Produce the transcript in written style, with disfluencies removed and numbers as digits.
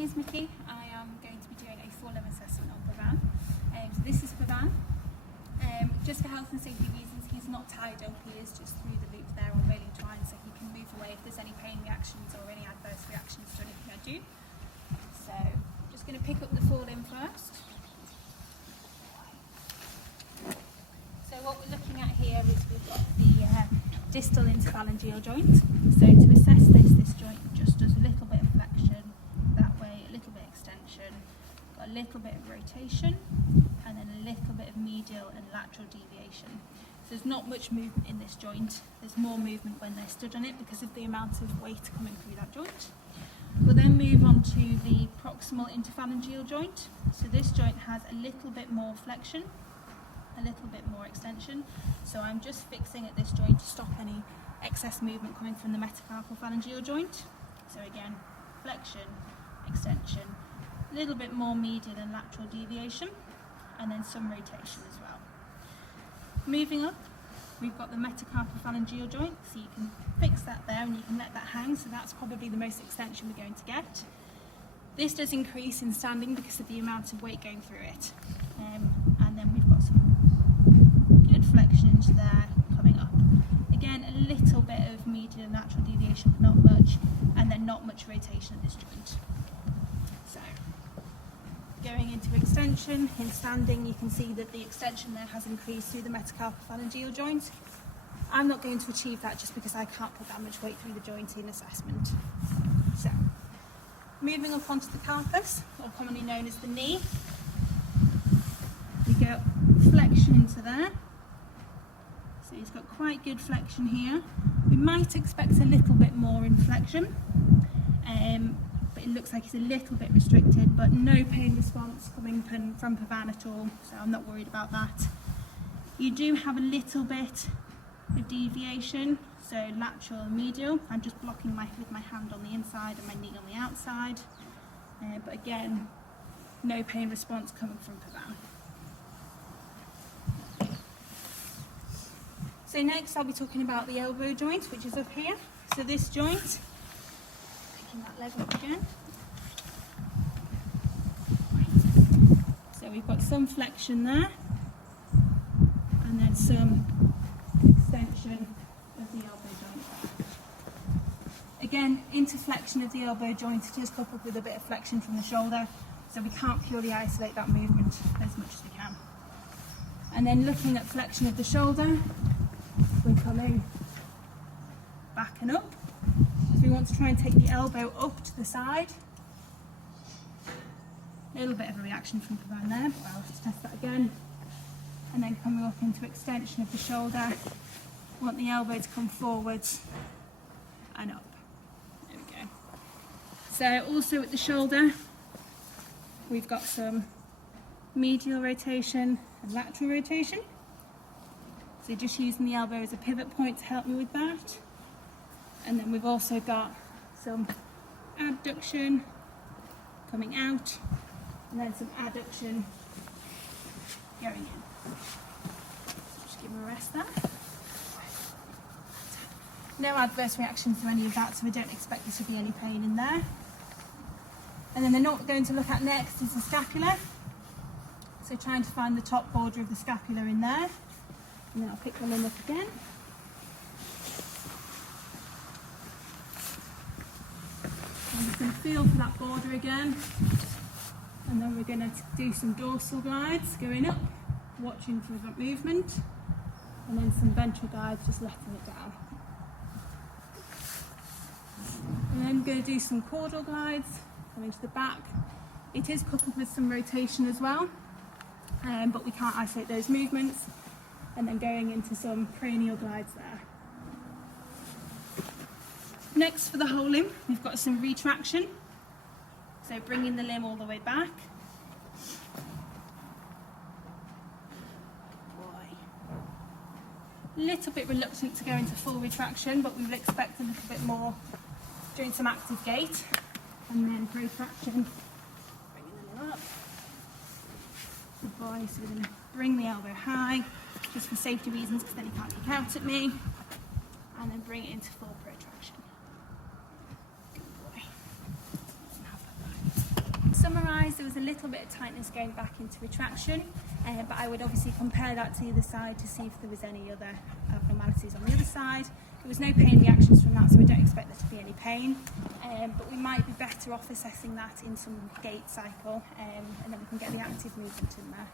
name is Mickey. I am going to be doing a forelimb assessment on Pavan. So this is Pavan. Just for health and safety reasons, he's not tied up, he is just through the loop there on railing twine, so he can move away if there's any pain reactions or any adverse reactions to anything I do. So I'm just going to pick up the forelimb first. So what we're looking at here is we've got the distal interphalangeal joint. So to assess this joint just does a little bit of flexion that way, a little bit of extension, got a little bit of rotation, and then a little bit of medial and lateral deviation. So there's not much movement in this joint. There's more movement when they're stood on it because of the amount of weight coming through that joint. We'll then move on to the proximal interphalangeal joint. So this joint has a little bit more flexion, a little bit more extension. So I'm just fixing at this joint to stop any excess movement coming from the metacarpal phalangeal joint. So again, flexion, extension, a little bit more medial and lateral deviation, and then some rotation as well. Moving up, we've got the metacarpal phalangeal joint, so you can fix that there and you can let that hang, so that's probably the most extension we're going to get. This does increase in standing because of the amount of weight going through it. And then we've got some good flexions there coming up. Again, a little bit of medial and lateral deviation, but not much, and then not much rotation at this joint. So, going into extension, in standing you can see that the extension there has increased through the metacarpal phalangeal joint. I'm not going to achieve that just because I can't put that much weight through the joint in assessment. So, moving up onto the carpus, or commonly known as the knee, we go flexion into there. So he's got quite good flexion here. We might expect a little bit more in flexion, but it looks like he's a little bit restricted, but no pain response coming from Pavan at all, so I'm not worried about that. You do have a little bit of deviation, so lateral and medial. I'm just blocking with my hand on the inside and my knee on the outside, but again, no pain response coming from Pavan. So next I'll be talking about the elbow joint, which is up here. So this joint, picking that leg up again. So we've got some flexion there, and then some extension of the elbow joint there. Again, interflexion of the elbow joint is coupled with a bit of flexion from the shoulder, so we can't purely isolate that movement as much as we can. And then looking at flexion of the shoulder, we're coming back and up. So we want to try and take the elbow up to the side. A little bit of a reaction from Pavan there, but I'll just test that again. And then coming up into extension of the shoulder. Want the elbow to come forwards and up. There we go. So also at the shoulder, we've got some medial rotation and lateral rotation. So just using the elbow as a pivot point to help me with that. And then we've also got some abduction coming out, and then some adduction going in. So just give them a rest there. No adverse reactions to any of that, so we don't expect there to be any pain in there. And then the knot we're going to look at next is the scapula. So trying to find the top border of the scapula in there. And then I'll pick the limb up again. I'm just going to feel for that border again. And then we're going to do some dorsal glides going up, watching for that movement. And then some ventral glides, just letting it down. And then we're going to do some caudal glides, coming to the back. It is coupled with some rotation as well, but we can't isolate those movements. And then going into some cranial glides there. Next, for the whole limb, we've got some retraction. So bringing the limb all the way back. Good boy. Little bit reluctant to go into full retraction, but we will expect a little bit more during some active gait. And then protraction, bringing the limb up. Good boy, so we're going to bring the elbow high, just for safety reasons, because then he can't kick out at me, and then bring it into full protraction. Good boy. Have that back. was a little bit of tightness going back into retraction, but I would obviously compare that to the other side to see if there was any other abnormalities on the other side. There was no pain reactions from that, so we don't expect there to be any pain, but we might be better off assessing that in some gait cycle, and then we can get the active movement in there.